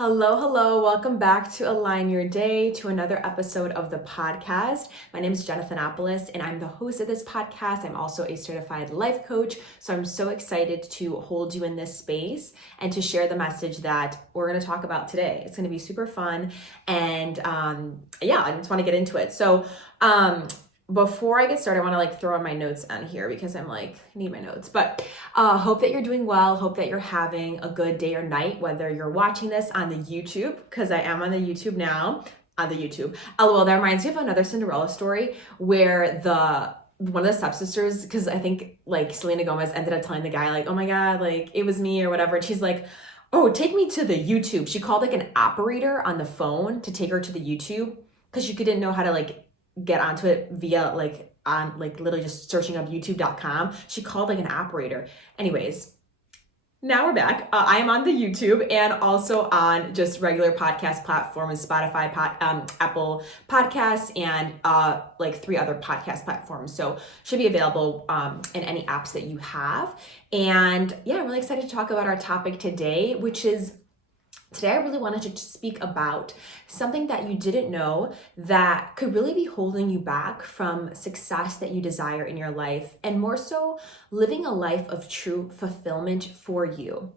Hello. Welcome back to Align Your Day, to another episode of the podcast. My name is Jennifer Anopoulos, and I'm the host of this podcast. I'm also a certified life coach, so I'm so excited to hold you in this space and to share the message that we're going to talk about today. It's going to be super fun, and I just want to get into it. Before I get started, I want to throw on my notes on here because I need my notes. But hope that you're doing well. Hope that you're having a good day or night, whether you're watching this on the YouTube, because I am on the YouTube now. On the YouTube. LOL, that reminds me of another Cinderella story where one of the stepsisters, because I think Selena Gomez ended up telling the guy oh my God, it was me or whatever. And she's like, oh, take me to the YouTube. She called an operator on the phone to take her to the YouTube because she didn't know how to get onto it via literally just searching up youtube.com. She called an operator. Anyways, now we're back. I am on the YouTube and also on just regular podcast platforms, Spotify, Apple Podcasts, and 3 other podcast platforms. So should be available in any apps that you have. And yeah, I'm really excited to talk about our topic today, which is today I really wanted to speak about something that you didn't know that could really be holding you back from success that you desire in your life, and more so living a life of true fulfillment for you.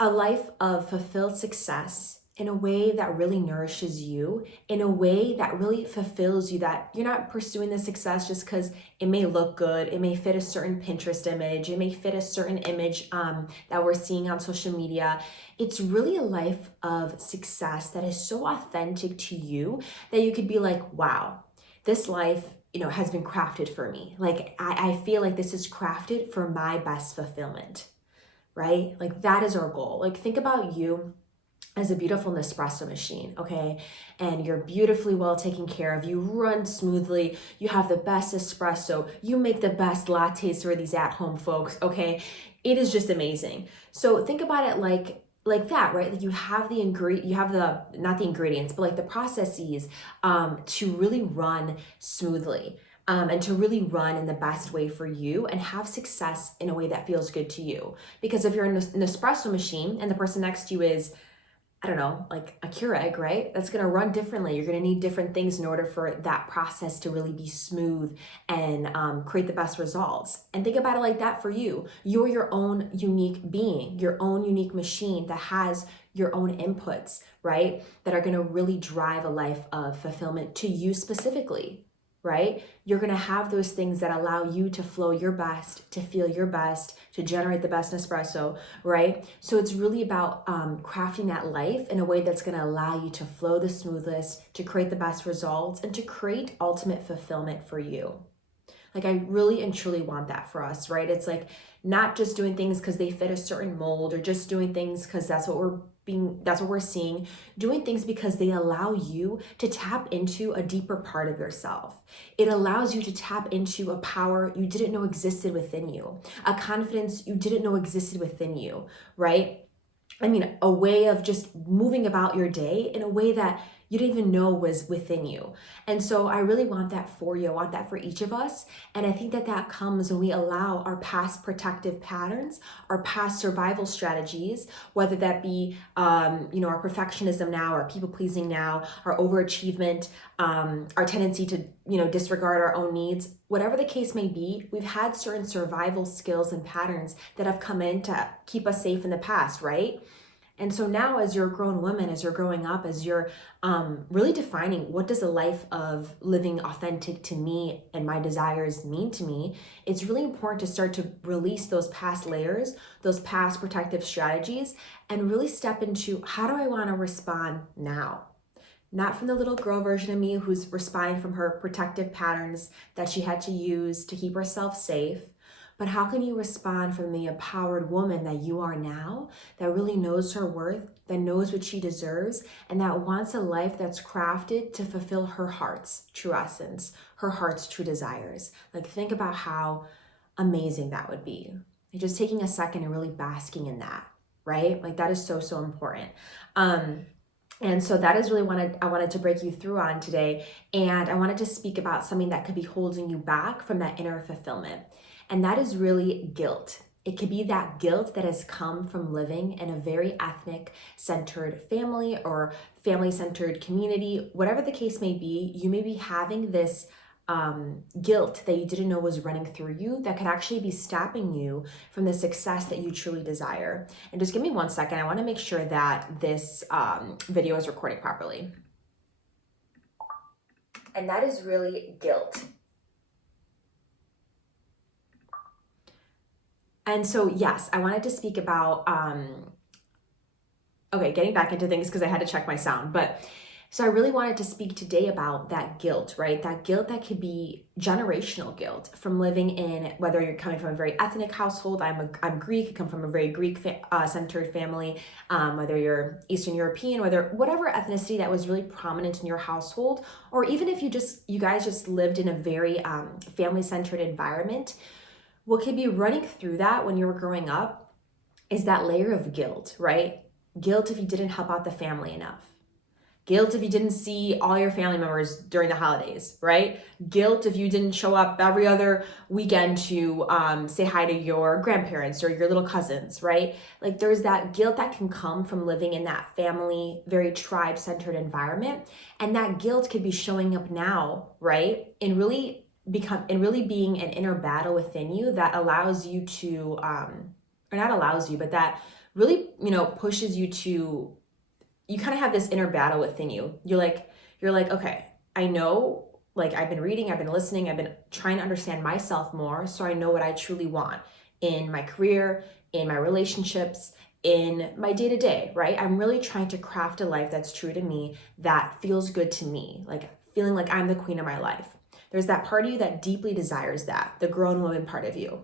A life of fulfilled success in a way that really nourishes you, in a way that really fulfills you, that you're not pursuing the success just because it may look good, it may fit a certain Pinterest image, it may fit a certain image that we're seeing on social media. It's really a life of success that is so authentic to you that you could be like, wow, this life has been crafted for me. I feel like this is crafted for my best fulfillment, right? That is our goal. Think about you as a beautiful Nespresso machine, okay? And you're beautifully well taken care of. You run smoothly. You have the best espresso. You make the best lattes for these at-home folks, okay? It is just amazing. So think about it like that, right? You have not the ingredients, but the processes to really run smoothly. And to really run in the best way for you and have success in a way that feels good to you. Because if you're in an espresso machine and the person next to you is, I don't know, a Keurig, right? That's going to run differently. You're going to need different things in order for that process to really be smooth and create the best results. And think about it like that for you. You're your own unique being, your own unique machine that has your own inputs, right? That are going to really drive a life of fulfillment to you specifically, right? You're going to have those things that allow you to flow your best, to feel your best, to generate the best Nespresso, right? So it's really about crafting that life in a way that's going to allow you to flow the smoothest, to create the best results, and to create ultimate fulfillment for you. I really and truly want that for us, right? It's not just doing things because they fit a certain mold, or just doing things because that's what we're seeing, doing things because they allow you to tap into a deeper part of yourself. It allows you to tap into a power you didn't know existed within you, a confidence you didn't know existed within you, right? A way of just moving about your day in a way that you didn't even know was within you. And so I really want that for you. I want that for each of us. And I think that comes when we allow our past protective patterns, our past survival strategies, whether that be, our perfectionism now, our people pleasing now, our overachievement, our tendency to, disregard our own needs, whatever the case may be, we've had certain survival skills and patterns that have come in to keep us safe in the past, right? And so now, as you're a grown woman, as you're growing up, as you're really defining what does a life of living authentic to me and my desires mean to me, it's really important to start to release those past layers, those past protective strategies, and really step into, how do I want to respond now? Not from the little girl version of me who's responding from her protective patterns that she had to use to keep herself safe, but how can you respond from the empowered woman that you are now, that really knows her worth, that knows what she deserves, and that wants a life that's crafted to fulfill her heart's true essence, her heart's true desires? Think about how amazing that would be. Just taking a second and really basking in that, right? That is so, so important. And so that is really I wanted to break you through on today. And I wanted to speak about something that could be holding you back from that inner fulfillment. And that is really guilt. It could be that guilt that has come from living in a very ethnic centered family or family centered community. Whatever the case may be, you may be having this guilt that you didn't know was running through you that could actually be stopping you from the success that you truly desire. And just give me 1 second. I want to make sure that this video is recording properly. And that is really guilt. And so, yes, I wanted to speak about, getting back into things because I had to check my sound. But so I really wanted to speak today about that guilt, right? That guilt that could be generational guilt from living in, whether you're coming from a very ethnic household. I'm Greek, I come from a very Greek-centered family, whether you're Eastern European, whatever ethnicity that was really prominent in your household, or even if you guys just lived in a very family-centered environment. What could be running through that when you were growing up is that layer of guilt, right? Guilt if you didn't help out the family enough. Guilt if you didn't see all your family members during the holidays, right? Guilt if you didn't show up every other weekend to say hi to your grandparents or your little cousins, right? Like there's that guilt that can come from living in that family, very tribe-centered environment. And that guilt could be showing up now, right? And really being an inner battle within you that allows you to, or not allows you, but that really, pushes you to, you kind of have this inner battle within you. You're like, okay, I know, like I've been reading, I've been listening, I've been trying to understand myself more so I know what I truly want in my career, in my relationships, in my day-to-day, right? I'm really trying to craft a life that's true to me, that feels good to me, like feeling like I'm the queen of my life. There's that part of you that deeply desires that, the grown woman part of you.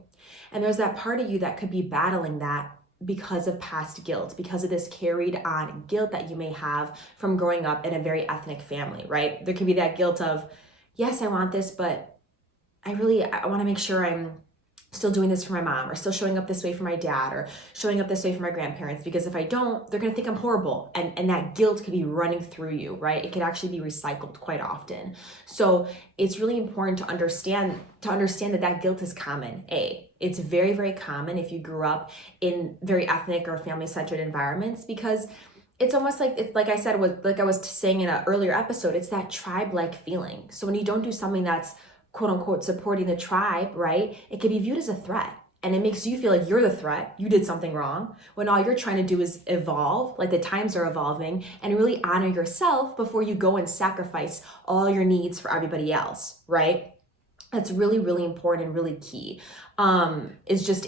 And there's that part of you that could be battling that because of past guilt, because of this carried on guilt that you may have from growing up in a very ethnic family, right? There could be that guilt of, yes, I want this, but I want to make sure I'm still doing this for my mom, or still showing up this way for my dad, or showing up this way for my grandparents, because if I don't, they're going to think I'm horrible. And that guilt could be running through you, right? It could actually be recycled quite often. So it's really important to understand that guilt is common. It's very, very common if you grew up in very ethnic or family-centered environments, because it's almost like I said, like I was saying in an earlier episode, it's that tribe-like feeling. So when you don't do something that's quote unquote supporting the tribe, right? It can be viewed as a threat. And it makes you feel like you're the threat. You did something wrong. When all you're trying to do is evolve, like the times are evolving, and really honor yourself before you go and sacrifice all your needs for everybody else, right? That's really, really important and really key. Is just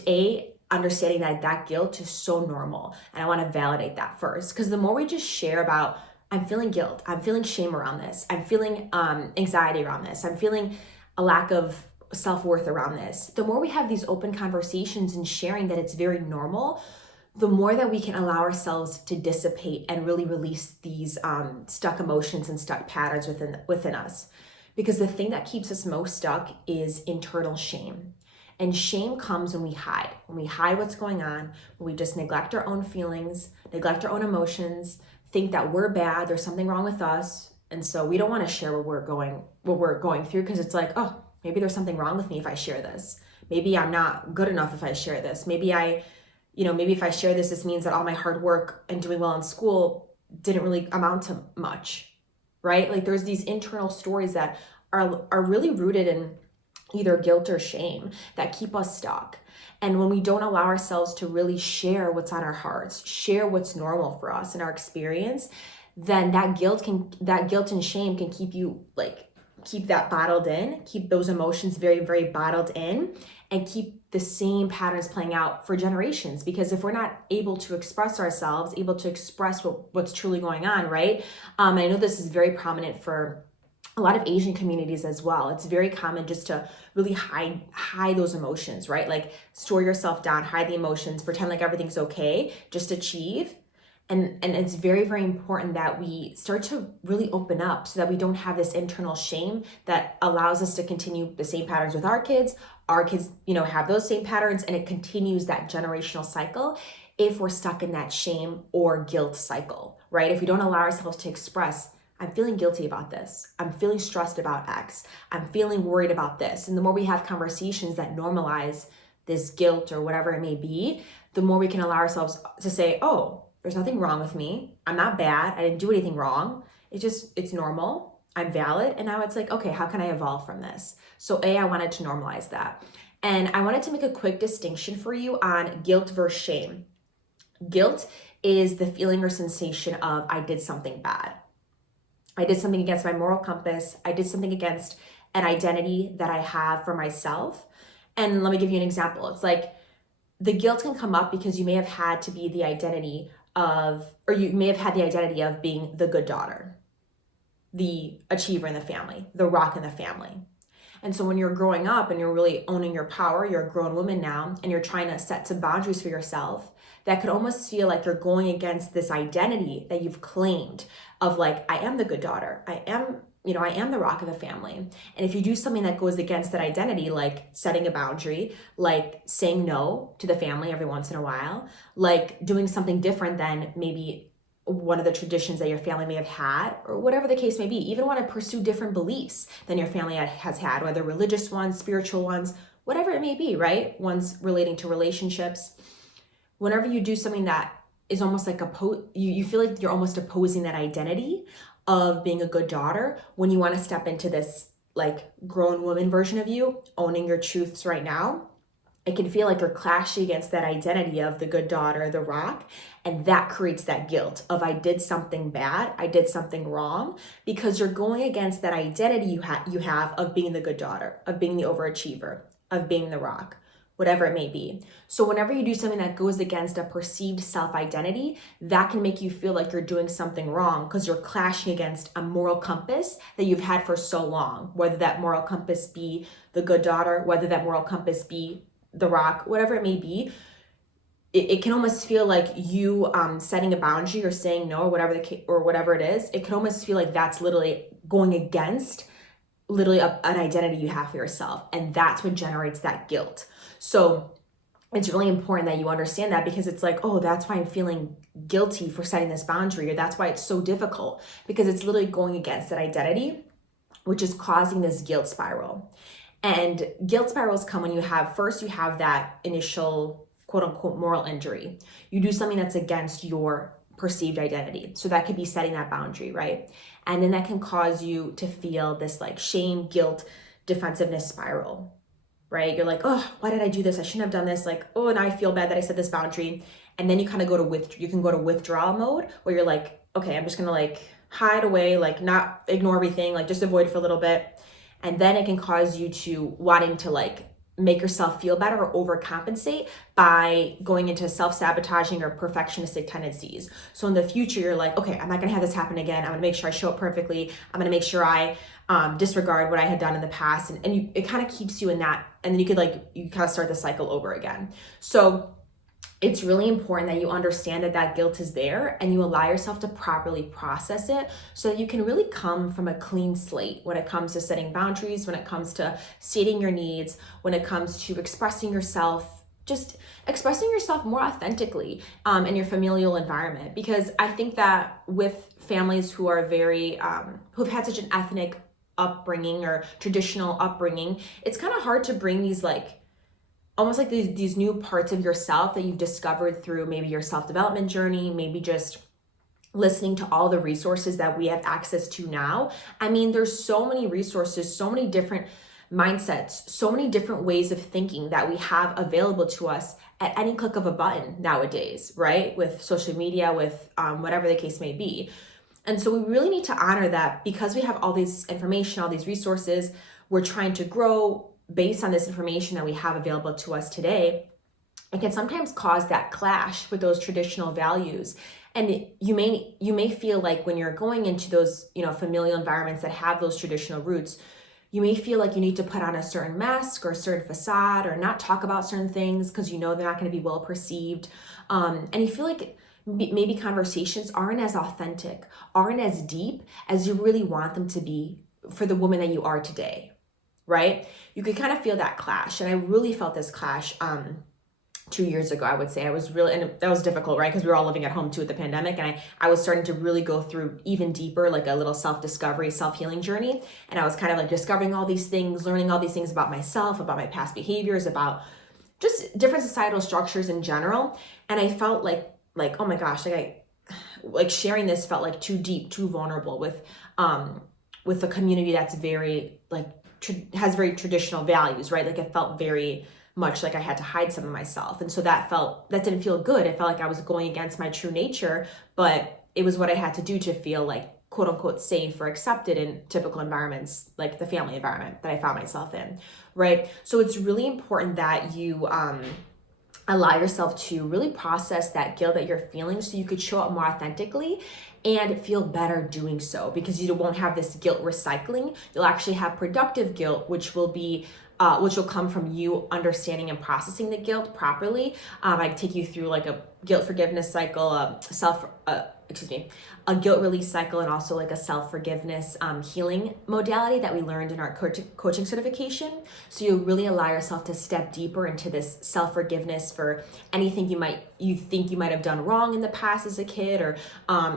understanding that guilt is so normal. And I want to validate that first. Because the more we just share about, I'm feeling guilt, I'm feeling shame around this, I'm feeling anxiety around this, I'm feeling a lack of self-worth around this. The more we have these open conversations and sharing that it's very normal, the more that we can allow ourselves to dissipate and really release these stuck emotions and stuck patterns within us. Because the thing that keeps us most stuck is internal shame. And shame comes when we hide what's going on, when we just neglect our own feelings, neglect our own emotions, think that we're bad, there's something wrong with us. And so we don't want to share what we're going through, because it's like, oh, maybe there's something wrong with me if I share this. Maybe I'm not good enough if I share this. Maybe if I share this means that all my hard work and doing well in school didn't really amount to much, right? Like there's these internal stories that are really rooted in either guilt or shame that keep us stuck. And when we don't allow ourselves to really share what's on our hearts, share what's normal for us in our experience, then that guilt and shame can keep that bottled in, keep those emotions very, very bottled in, and keep the same patterns playing out for generations. Because if we're not able to express ourselves, able to express what's truly going on, right? I know this is very prominent for a lot of Asian communities as well. It's very common just to really hide those emotions, right? Like store yourself down, hide the emotions, pretend like everything's okay, just achieve. And it's very, very important that we start to really open up so that we don't have this internal shame that allows us to continue the same patterns with our kids. Our kids, have those same patterns, and it continues that generational cycle if we're stuck in that shame or guilt cycle, right? If we don't allow ourselves to express, I'm feeling guilty about this, I'm feeling stressed about X, I'm feeling worried about this. And the more we have conversations that normalize this guilt or whatever it may be, the more we can allow ourselves to say, oh, there's nothing wrong with me. I'm not bad. I didn't do anything wrong. It's normal. I'm valid. And now it's like, okay, how can I evolve from this? So I wanted to normalize that. And I wanted to make a quick distinction for you on guilt versus shame. Guilt is the feeling or sensation of I did something bad. I did something against my moral compass. I did something against an identity that I have for myself. And let me give you an example. It's like the guilt can come up because you may have had to be the identity of, or you may have had the identity of being the good daughter, the achiever in the family, the rock in the family. And so when you're growing up and you're really owning your power, you're a grown woman now, and you're trying to set some boundaries for yourself, that could almost feel like you're going against this identity that you've claimed of like, I am the good daughter. I am the rock of the family. And if you do something that goes against that identity, like setting a boundary, like saying no to the family every once in a while, like doing something different than maybe one of the traditions that your family may have had, or whatever the case may be, even want to pursue different beliefs than your family has had, whether religious ones, spiritual ones, whatever it may be, right? Ones relating to relationships. Whenever you do something that is almost like you feel like you're almost opposing that identity of being a good daughter, when you want to step into this like grown woman version of you, owning your truths right now, it can feel like you're clashing against that identity of the good daughter, the rock. And that creates that guilt of I did something bad, I did something wrong, because you're going against that identity you have of being the good daughter, of being the overachiever, of being the rock, whatever it may be. So whenever you do something that goes against a perceived self-identity, that can make you feel like you're doing something wrong because you're clashing against a moral compass that you've had for so long, whether that moral compass be the good daughter, whether that moral compass be the rock, whatever it may be. It can almost feel like you setting a boundary or saying no or whatever it is. It can almost feel like that's literally going against literally an identity you have for yourself, and that's what generates that guilt. So it's really important that you understand that, because it's like, oh, that's why I'm feeling guilty for setting this boundary, or that's why it's so difficult, because it's literally going against that identity, which is causing this guilt spiral. And guilt spirals come when you have that initial quote unquote moral injury. You do something that's against your perceived identity. So that could be setting that boundary, right? And then that can cause you to feel this like shame, guilt, defensiveness spiral, right? You're like, oh, why did I do this? I shouldn't have done this. Like, oh, now I feel bad that I set this boundary. And then you kind of you can go to withdrawal mode, where you're like, okay, I'm just gonna like hide away, like not ignore everything, like just avoid for a little bit. And then it can cause you to wanting to like make yourself feel better or overcompensate by going into self-sabotaging or perfectionistic tendencies. So in the future, you're like, okay, I'm not gonna have this happen again. I'm gonna make sure I show up perfectly. I'm gonna make sure I disregard what I had done in the past. And it kind of keeps you in that. And then you kind of start the cycle over again. So it's really important that you understand that guilt is there, and you allow yourself to properly process it so that you can really come from a clean slate when it comes to setting boundaries, when it comes to stating your needs, when it comes to expressing yourself, just expressing yourself more authentically in your familial environment. Because I think that with families who are very, who've had such an ethnic upbringing or traditional upbringing, it's kind of hard to bring these like, almost like these new parts of yourself that you've discovered through maybe your self-development journey, maybe just listening to all the resources that we have access to now. I mean, there's so many resources, so many different mindsets, so many different ways of thinking that we have available to us at any click of a button nowadays, right? With social media, with whatever the case may be. And so we really need to honor that, because we have all this information, all these resources, we're trying to grow based on this information that we have available to us today. It can sometimes cause that clash with those traditional values. And you may feel like when you're going into those, familial environments that have those traditional roots, you may feel like you need to put on a certain mask or a certain facade, or not talk about certain things because they're not going to be well perceived. And you feel like maybe conversations aren't as authentic, aren't as deep as you really want them to be for the woman that you are today, right? You could kind of feel that clash. And I really felt this clash 2 years ago, I would say. And that was difficult, right? Because we were all living at home too with the pandemic. And I was starting to really go through even deeper, like a little self-discovery, self-healing journey. And I was kind of like discovering all these things, learning all these things about myself, about my past behaviors, about just different societal structures in general. And I felt like, oh my gosh, like sharing this felt like too deep, too vulnerable with a community that's very like, has very traditional values, right? Like it felt very much like I had to hide some of myself. And so that didn't feel good. It felt like I was going against my true nature, but it was what I had to do to feel like quote unquote safe or accepted in typical environments, like the family environment that I found myself in, right? So it's really important that you allow yourself to really process that guilt that you're feeling so you could show up more authentically and feel better doing so, because you won't have this guilt recycling. You'll actually have productive guilt, which will come from you understanding and processing the guilt properly. I take you through like a guilt forgiveness cycle, a guilt release cycle, and also like a self-forgiveness healing modality that we learned in our coaching certification. So you really allow yourself to step deeper into this self-forgiveness for anything you think you might have done wrong in the past as a kid, or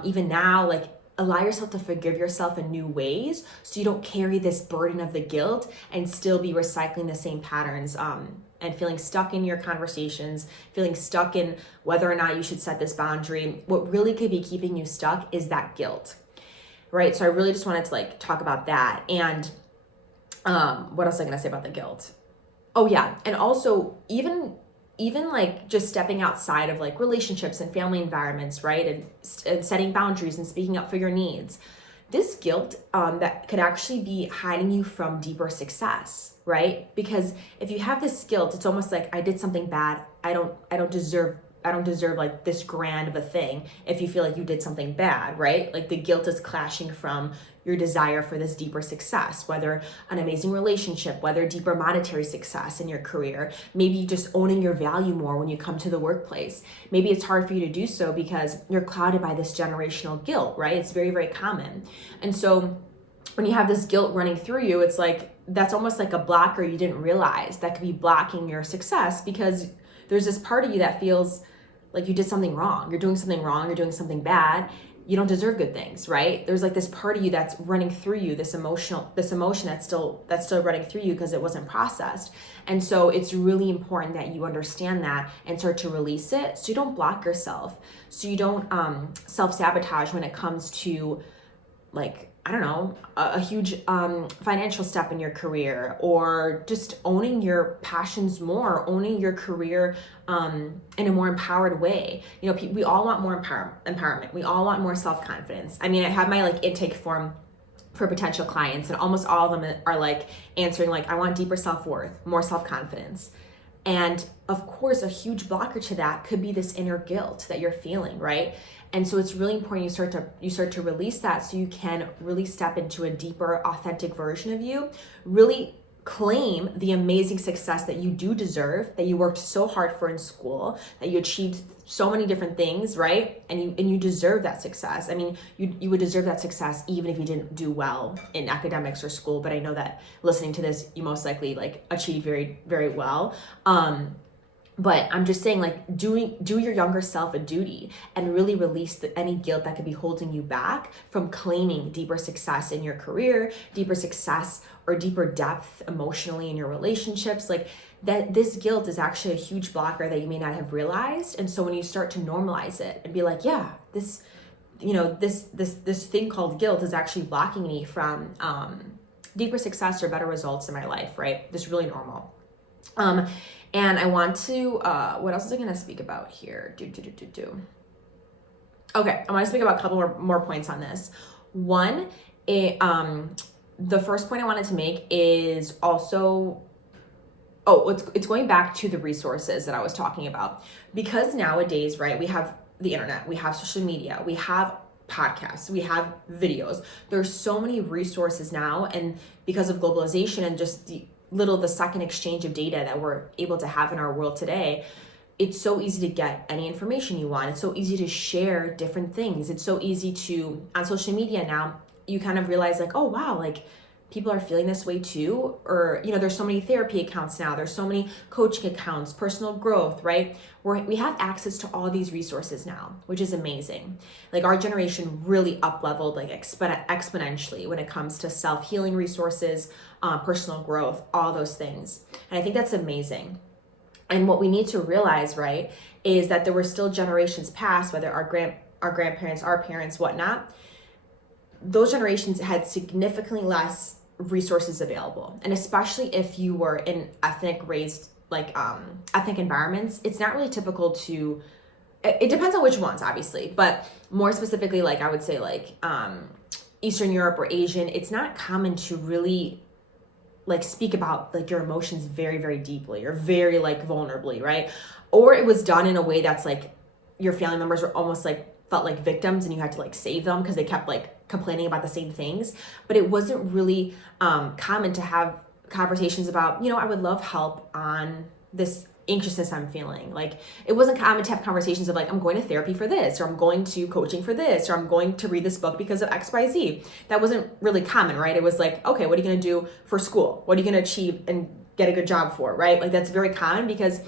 even now, like allow yourself to forgive yourself in new ways so you don't carry this burden of the guilt and still be recycling the same patterns and feeling stuck in your conversations, feeling stuck in whether or not you should set this boundary. What really could be keeping you stuck is that guilt, right? So I really just wanted to like talk about that. And what else was I gonna say about the guilt? Oh yeah, and also even like just stepping outside of like relationships and family environments, right? And setting boundaries and speaking up for your needs. This guilt that could actually be hiding you from deeper success, right? Because if you have this guilt, it's almost like I did something bad. I don't deserve like this grand of a thing if you feel like you did something bad, right? Like the guilt is clashing from your desire for this deeper success, whether an amazing relationship, whether deeper monetary success in your career, maybe just owning your value more when you come to the workplace. Maybe it's hard for you to do so because you're clouded by this generational guilt, right? It's very, very common. And so when you have this guilt running through you, it's like, that's almost like a blocker you didn't realize that could be blocking your success, because there's this part of you that feels like you did something wrong. You're doing something wrong. You're doing something bad. You don't deserve good things, right? There's like this part of you that's running through you, this emotion that's still running through you because it wasn't processed. And so it's really important that you understand that and start to release it so you don't block yourself, so you don't self-sabotage when it comes to like, I don't know, a huge financial step in your career, or just owning your passions more, owning your career in a more empowered way. You know, we all want more empowerment. We all want more self-confidence. I mean, I have my like intake form for potential clients, and almost all of them are like answering like, I want deeper self-worth, more self-confidence. And of course, a huge blocker to that could be this inner guilt that you're feeling, right? And so it's really important you start to release that so you can really step into a deeper, authentic version of you, really claim the amazing success that you do deserve, that you worked so hard for in school, that you achieved so many different things, right? And you deserve that success. I mean, you would deserve that success even if you didn't do well in academics or school, but I know that listening to this, you most likely like achieved very, very well. But I'm just saying, like, do your younger self a duty and really release any guilt that could be holding you back from claiming deeper success in your career, deeper success or deeper depth emotionally in your relationships. Like that, this guilt is actually a huge blocker that you may not have realized. And so when you start to normalize it and be like, yeah, this thing called guilt is actually blocking me from deeper success or better results in my life, right? This is really normal. And I want to, what else was I going to speak about here? Okay, I want to speak about a couple more points on this. One, the first point I wanted to make is also, it's going back to the resources that I was talking about. Because nowadays, right, we have the internet, we have social media, we have podcasts, we have videos. There's so many resources now, and because of globalization and just the second exchange of data that we're able to have in our world today, it's so easy to get any information you want. It's so easy to share different things. It's so easy to, on social media now, you kind of realize like, oh wow, like people are feeling this way too. Or, you know, there's so many therapy accounts now. There's so many coaching accounts, personal growth, right? We have access to all these resources now, which is amazing. Like our generation really up-leveled like exponentially when it comes to self-healing resources, personal growth, all those things. And I think that's amazing. And what we need to realize, right, is that there were still generations past, whether our grandparents, our parents, whatnot, those generations had significantly less resources available. And especially if you were in ethnic environments, it's not really typical to, it depends on which ones, obviously, but more specifically, like I would say Eastern Europe or Asian, it's not common to really like speak about like your emotions very, very deeply or very like vulnerably, right? Or it was done in a way that's like your family members were almost like felt like victims and you had to like save them because they kept like complaining about the same things. But it wasn't really common to have conversations about, I would love help on this anxiousness I'm feeling. Like it wasn't common to have conversations of like, I'm going to therapy for this, or I'm going to coaching for this, or I'm going to read this book because of XYZ. That wasn't really common, right? It was like, okay, what are you going to do for school? What are you going to achieve and get a good job for, right? Like that's very common because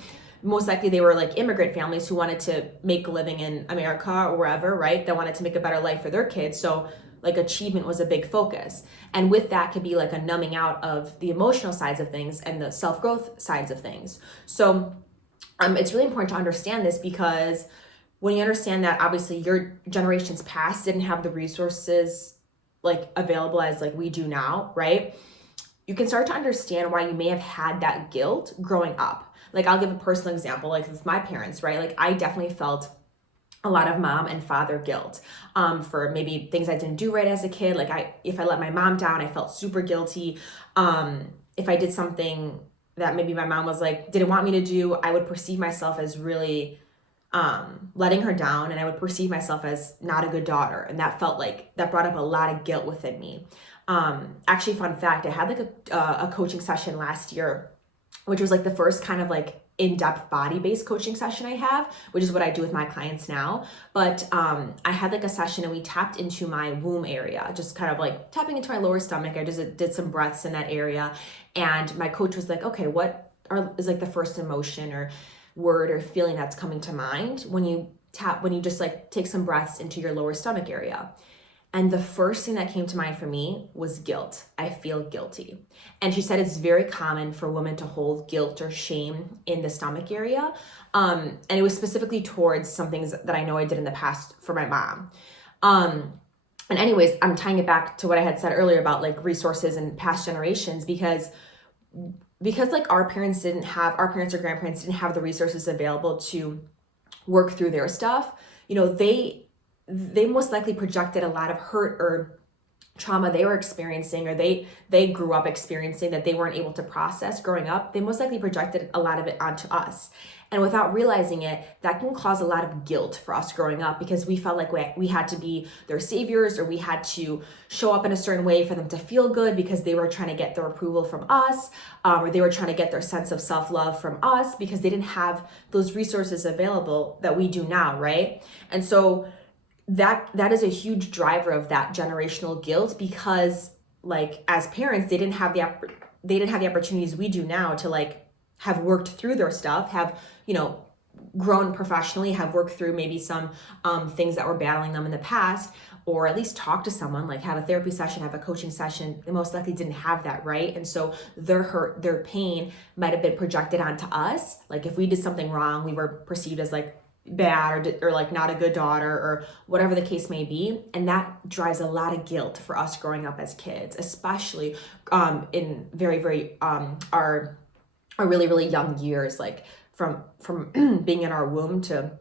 most likely they were like immigrant families who wanted to make a living in America or wherever, right? They wanted to make a better life for their kids. So like achievement was a big focus. And with that could be like a numbing out of the emotional sides of things and the self-growth sides of things. So it's really important to understand this, because when you understand that obviously your generations past didn't have the resources like available as like we do now, right? You can start to understand why you may have had that guilt growing up. Like I'll give a personal example, like with my parents, right? Like I definitely felt a lot of mom and father guilt for maybe things I didn't do right as a kid. Like if I let my mom down, I felt super guilty. If I did something that maybe my mom was like, didn't want me to do, I would perceive myself as really letting her down, and I would perceive myself as not a good daughter. And that brought up a lot of guilt within me. Actually, fun fact, I had like a coaching session last year, which was like the first kind of like in-depth body-based coaching session I have, which is what I do with my clients now. But I had like a session and we tapped into my womb area, just kind of like tapping into my lower stomach. I just did some breaths in that area. And my coach was like, okay, is like the first emotion or word or feeling that's coming to mind when you just like take some breaths into your lower stomach area? And the first thing that came to mind for me was guilt. I feel guilty. And she said it's very common for women to hold guilt or shame in the stomach area. And it was specifically towards some things that I know I did in the past for my mom. And anyways, I'm tying it back to what I had said earlier about like resources and past generations, because like our parents or grandparents didn't have the resources available to work through their stuff. They most likely projected a lot of hurt or trauma they were experiencing, or they grew up experiencing that they weren't able to process growing up. They most likely projected a lot of it onto us. And without realizing it, that can cause a lot of guilt for us growing up, because we felt like we had to be their saviors, or we had to show up in a certain way for them to feel good because they were trying to get their approval from us, or they were trying to get their sense of self-love from us because they didn't have those resources available that we do now, right? And so that is a huge driver of that generational guilt, because like as parents, they didn't have the opportunities we do now to like have worked through their stuff, have grown professionally, have worked through maybe some things that were battling them in the past, or at least talk to someone, like have a therapy session, have a coaching session. They most likely didn't have that, right? And so their hurt, their pain might have been projected onto us. Like if we did something wrong, we were perceived as like bad or like not a good daughter, or whatever the case may be. And that drives a lot of guilt for us growing up as kids, especially in very, very our really, really young years, like from being in our womb to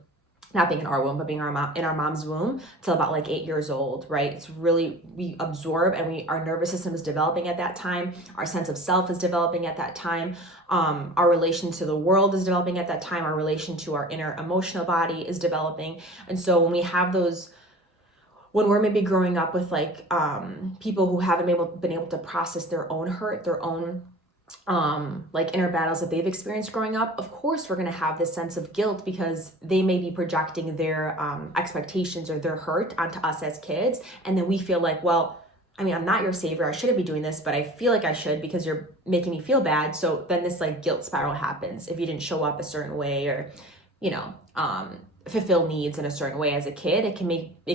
not being in our womb, but being in our mom's womb till about like 8 years old, right? It's really, we absorb, and our nervous system is developing at that time. Our sense of self is developing at that time. Our relation to the world is developing at that time. Our relation to our inner emotional body is developing. And so when we have when we're maybe growing up with like people who haven't been able to process their own hurt, their own like inner battles that they've experienced growing up, of course we're going to have this sense of guilt, because they may be projecting their expectations or their hurt onto us as kids. And then we feel like, well, I mean, I'm not your savior, I shouldn't be doing this, but I feel like I should because you're making me feel bad. So then this like guilt spiral happens if you didn't show up a certain way, or fulfill needs in a certain way as a kid. It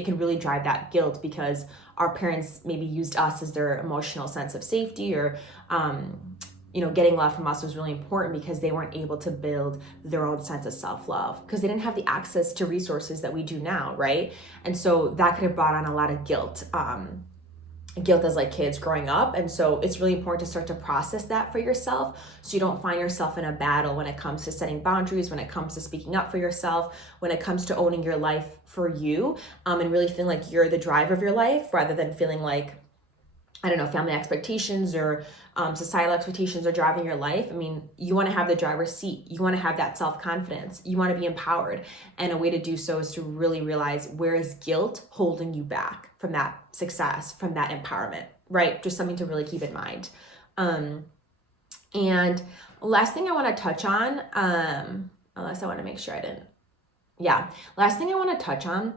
can really drive that guilt, because our parents maybe used us as their emotional sense of safety, or getting love from us was really important because they weren't able to build their own sense of self-love because they didn't have the access to resources that we do now, right? And so that could have brought on a lot of guilt as like kids growing up. And so it's really important to start to process that for yourself so you don't find yourself in a battle when it comes to setting boundaries, when it comes to speaking up for yourself, when it comes to owning your life for you, and really feeling like you're the driver of your life rather than feeling like, I don't know, family expectations or societal expectations are driving your life. I mean, you want to have the driver's seat. You want to have that self-confidence. You want to be empowered. And a way to do so is to really realize, where is guilt holding you back from that success, from that empowerment, right? Just something to really keep in mind. And last thing I want to touch on, unless I want to make sure I didn't. Yeah. Last thing I want to touch on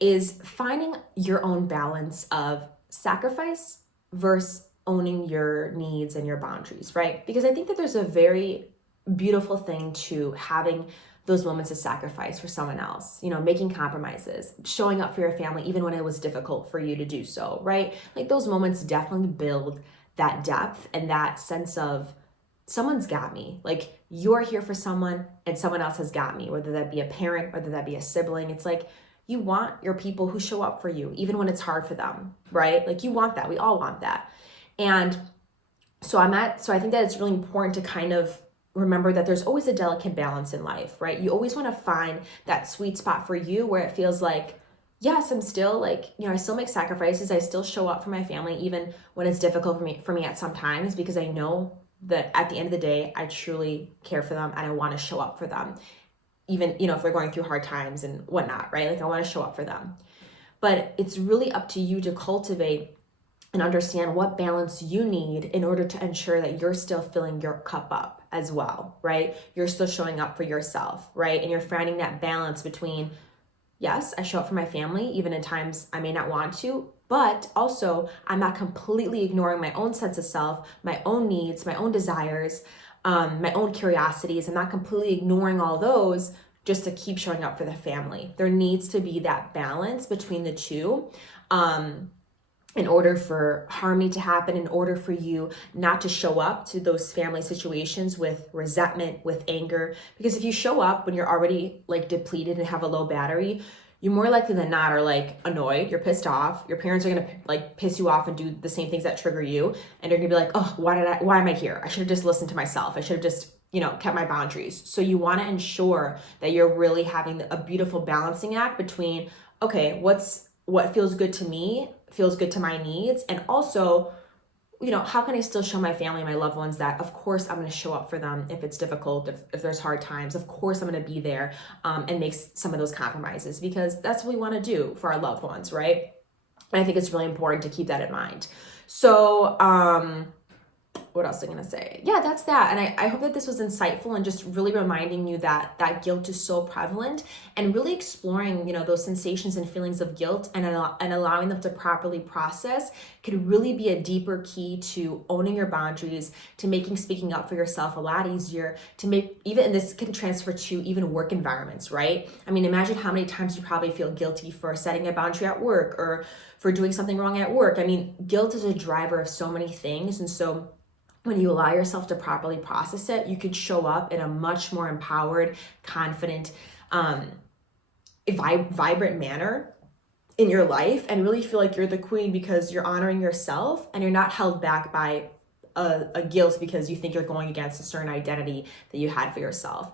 is finding your own balance of sacrifice versus owning your needs and your boundaries, right? Because I think that there's a very beautiful thing to having those moments of sacrifice for someone else, making compromises, showing up for your family, even when it was difficult for you to do so, right? Like those moments definitely build that depth and that sense of someone's got me. Like you're here for someone and someone else has got me, whether that be a parent, whether that be a sibling. It's like, you want your people who show up for you, even when it's hard for them, right? Like you want that. We all want that. And so I think that it's really important to kind of remember that there's always a delicate balance in life, right? You always want to find that sweet spot for you where it feels like, yes, I'm still like, I still make sacrifices. I still show up for my family, even when it's difficult for me at some times, because I know that at the end of the day, I truly care for them and I want to show up for them. Even, if they're going through hard times and whatnot, right? Like I want to show up for them. But it's really up to you to cultivate and understand what balance you need in order to ensure that you're still filling your cup up as well, right? You're still showing up for yourself, right? And you're finding that balance between, yes, I show up for my family, even in times I may not want to, but also I'm not completely ignoring my own sense of self, my own needs, my own desires, my own curiosities. I'm not completely ignoring all those just to keep showing up for the family. There needs to be that balance between the two in order for harmony to happen, in order for you not to show up to those family situations with resentment, with anger. Because if you show up when you're already like depleted and have a low battery, you more likely than not are like annoyed, you're pissed off, your parents are gonna like piss you off and do the same things that trigger you, and you're gonna be like, oh, why am I here? I should have just listened to myself. I should have just, kept my boundaries. So you wanna ensure that you're really having a beautiful balancing act between, okay, what feels good to me, feels good to my needs, and also, how can I still show my family, my loved ones that, of course, I'm going to show up for them if it's difficult, if there's hard times. Of course, I'm going to be there and make some of those compromises because that's what we want to do for our loved ones, right? And I think it's really important to keep that in mind. So, what else am I going to say? Yeah, that's that. And I hope that this was insightful and just really reminding you that that guilt is so prevalent and really exploring, those sensations and feelings of guilt and allowing them to properly process could really be a deeper key to owning your boundaries, to making speaking up for yourself a lot easier, to make even, and this can transfer to even work environments, right? I mean, imagine how many times you probably feel guilty for setting a boundary at work or for doing something wrong at work. I mean, guilt is a driver of so many things. And so when you allow yourself to properly process it, you could show up in a much more empowered, confident, vibrant manner in your life and really feel like you're the queen because you're honoring yourself and you're not held back by a guilt because you think you're going against a certain identity that you had for yourself.